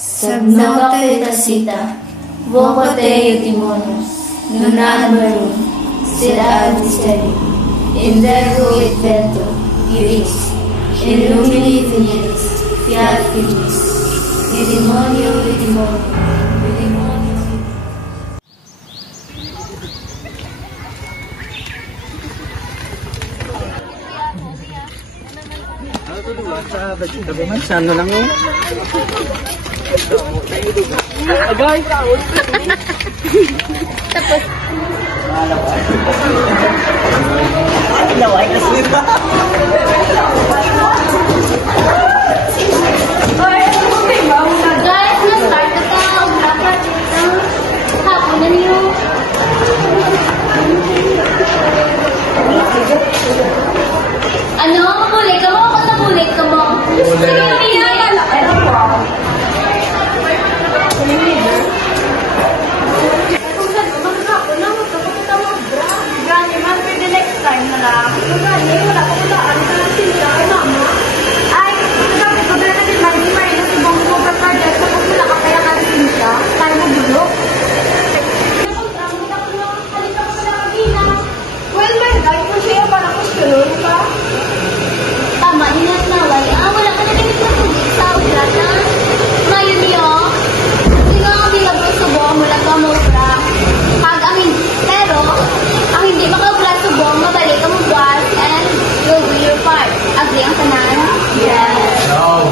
Sabnauta et tacita, vocate eutimonos, non adverum, sed ad mysteri, in verbo et vento, iris, in lumini veneris, fiat finis, eudemonio, eudemonio, eudemonio. Sa vegetable man, sana lang yun. Agay! Tapos, Laway kasi ba? guys, na-start na pa. Dapat hapon na niyo. Ano? Bulik ka mo? Kung nabulik ka mo? Sige, umiyakan. Next time na lang. Gani, wala ko kulaan sa tinda kay mama. Ay, sabi ko dahil natin may na si Bong Robert Project sa kung wala ka kaya ka rin siya, tayo magbulok. Well, my guy, kung siya para ko siya, pa? Tama, hinat na wala. Wala ka na ganit na tubig sa ulatan. Ngayon niyo, sino ang bilang ko subo mula ka mo pra? Pero, ang hindi makabula subong, mabalik ka mo buwas and you'll do your part. Agree ang tanan? Yes. No.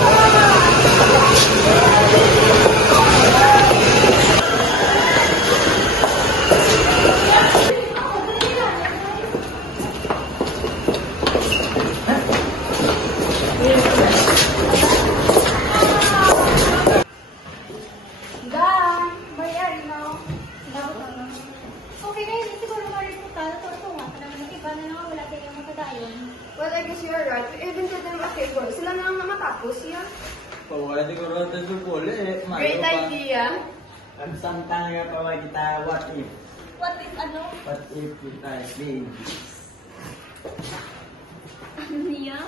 Well, I guess you're right. Even sa tanong akebo, sila na ang matapos yan. Pwede ko rin ito puli eh. Great idea. Ang samtang nga pa kita, what if? What if ano? What if kita baby? Ano niya?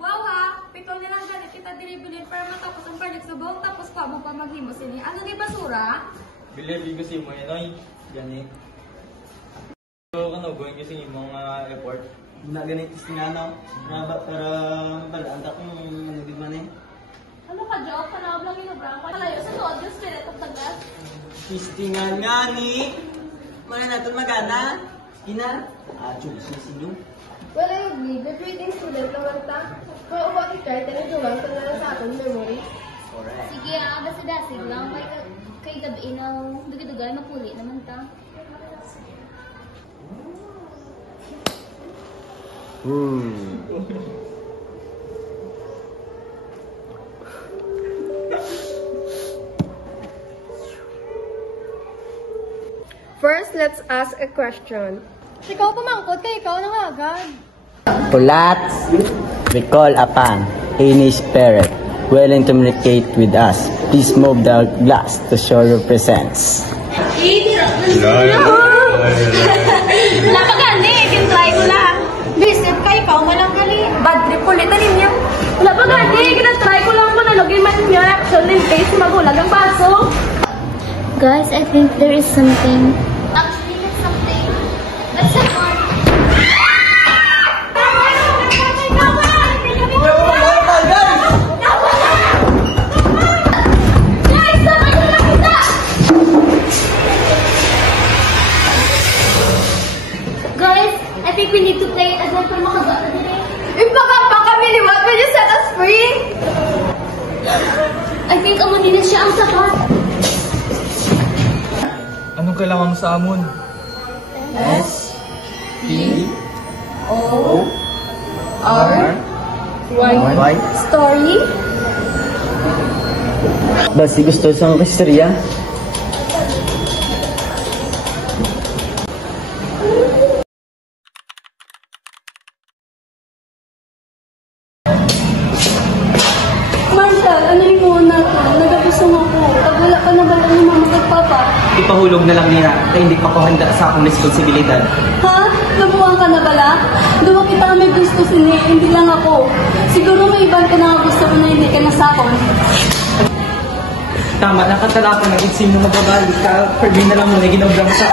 Wow ha! Pikaw nilang galit kita dilibilin para matapos ang project sa buong tapos pa mo pa maghimos niya. Ano ni basura? Bilib kasi mo yun oy. Ganit. So, going kasi yung mga report. Na ganit kasi nga no. Para mabalaan ta kung ano di man eh. Ano ka, Joe? Panawag lang yung brang. Malayo sa lood yung spirit of tagas. Kistingan nga ni. Mana natin magana. Ina. Sisiyo. Well, I agree. Graduating student naman ta. Kung uwa kita, tinagawang ka na lang sa ating memory. Correct. Sige basta-dasig lang. May kay gabi na dugi-dugan, mapuli naman ta. First, let's ask a question. Ikaw pamangkot kay ikaw nang agad. Pulat, we call upon any spirit willing to communicate with us. Please move the glass to show your presence. Napagani, kintry ko lang. Visit kay ikaw malang gali. Bad trip ulit na ninyo. Wala pa gani, kinatry ko lang mo na lagay man yung reaction in case magulag ang baso. Guys, I think there is something. Actually, there's something. That's a part. Guys, I think we need to play it again para makagata din eh. If makapa kami ni what, will you set us free? I think amunin na siya ang sapat. Anong kailangan mo sa amon? S P O R Y Story. Basi gusto sa kistorya? Marshall, ano yung muna to? Nagabusong ako. Pag wala ka na ba ng mama at papa? Ipahulog na lang niya na hindi pa ko handa sa akong responsibilidad. Ha? Nabuwang ka na bala? Duwa kita may gusto sini, hindi lang ako. Siguro may ibang ka na gusto ko na hindi ka nasakon. Tama na katalapon ng sino mababalik ka. Permi na lang mo na ginobra mo sa...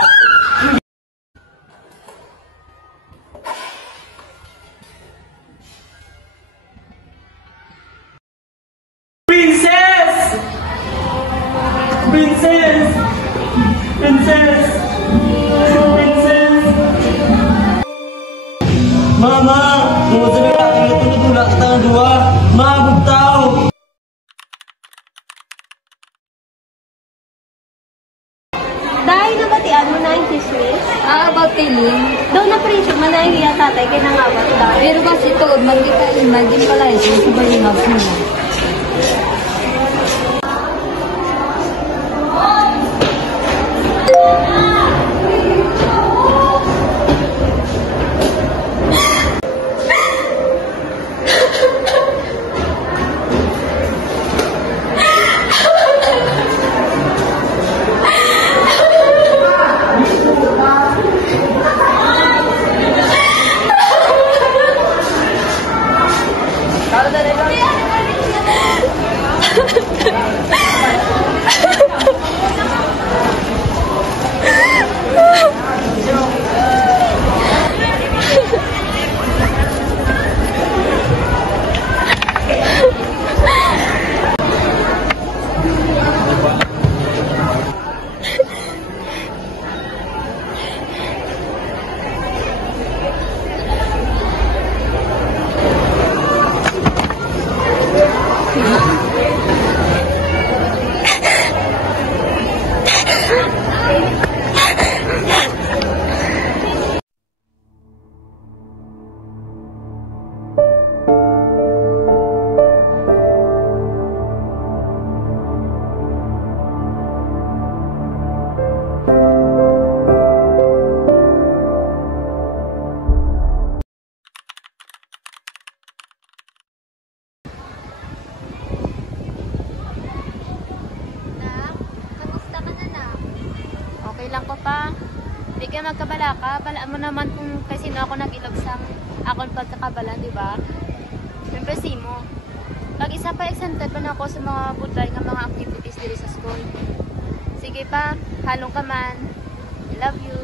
Princess! Princess! Princess! Princess! Mama! Tungod sa nagkating na tulad kita ang duwa! Mabugtaw! Dahil nabatian mo na yung chismis, About Tilin, daw na presyo man na yung tatay kay nangawat daw. pero kasi tuod, magkikain, maging pala ito sa balingag mo. Okay lang ko pa. Hindi ka magkabala ka. Balaan mo naman kung kasi sino ako nag-ilog sa akong pagkakabala, di ba? Siyempre si mo. Pag isa pa exempted pa na ako sa mga buday ng mga activities dito sa school. Sige pa, halong ka man. I love you.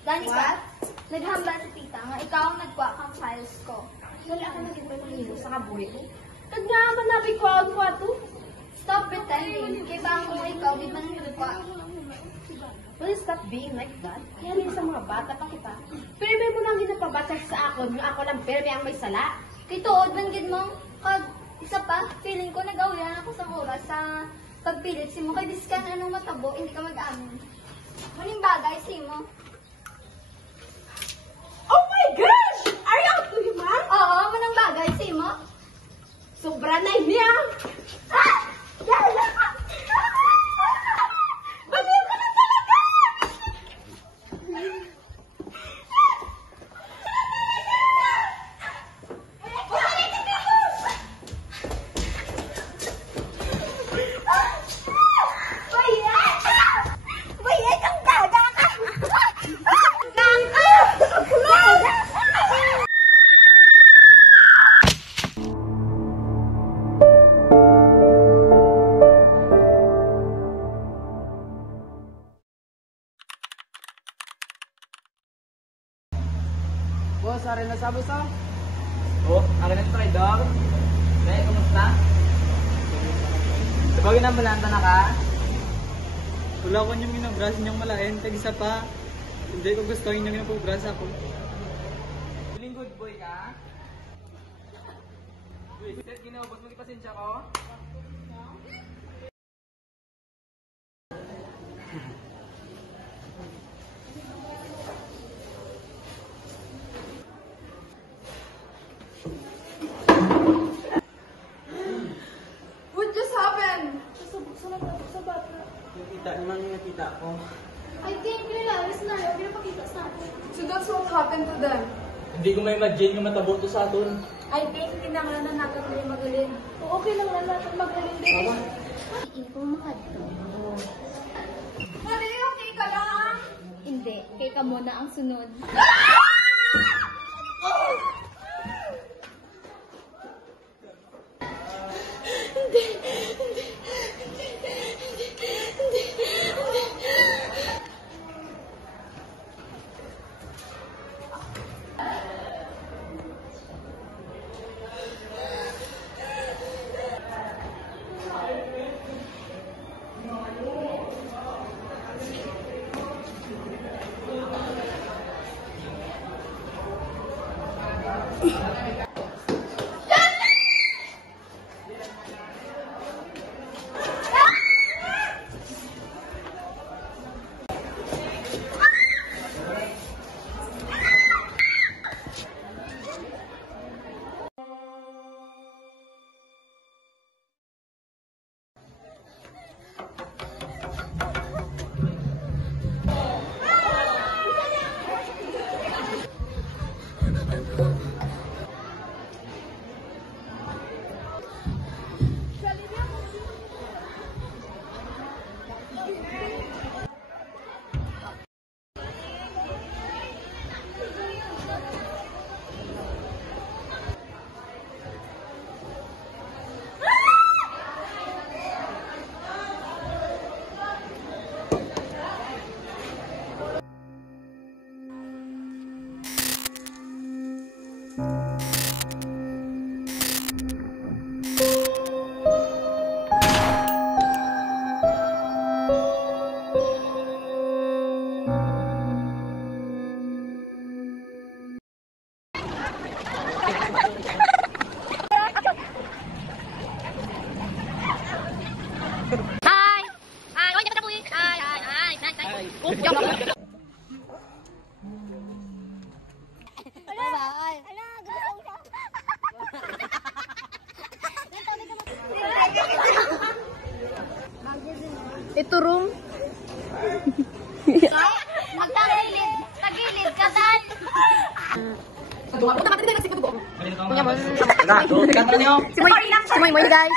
Danica, naghamba si tita nga ikaw ang nagkuha kang files ko. Wala ka naging may mahilo sa kabuhi ko. Nagnaman na ko ang kwato. Stop pretending. Kaya ba kung ikaw, di ba nang nagkuha? Well, stop being like that. Kaya rin sa mga bata pa kita. Pero mo nang ginapabasa sa akon, yung ako lang pero ang may sala. Kay tuod, banggid mo, kag isa pa, feeling ko nag-awian ako sa oras sa pagpilit si mo. Kay diskan anong matabo, hindi ka mag-amin. Maling bagay, si mo. Oh my gosh! Are you out to you, man? Oo, manang bagay, si mo. Sobra na niya! Ah! Yala ka! Baliw ka na talaga! Bayet ang daga ka! Boss, arin na sabos to? Oh, arin na ito, dog. Hey, kumusta? Sabagin ang balanta na ka? Wala ko niyong minabrasin niyang malain. Tag-isa pa. Hindi ko gusto yung minabrasa ako. Feeling good boy ka? Wait, set ginawabot mo pasensya ko? What just happened? Yung kita naman yung nakita ko. I think realize na yung pinapakita sa akin. So that's what happened to them. Hindi ko may imagine nga matabo to sa aton. I think kinahanglan na natin yung magaling. Okay lang na natin magaling din. Ikaw makadto. Mali, okay ka lang? Hindi, kay ka muna ang sunod. Ito room. Magtagilid. Tagilid ka, Dan. Si Moy Moy, guys.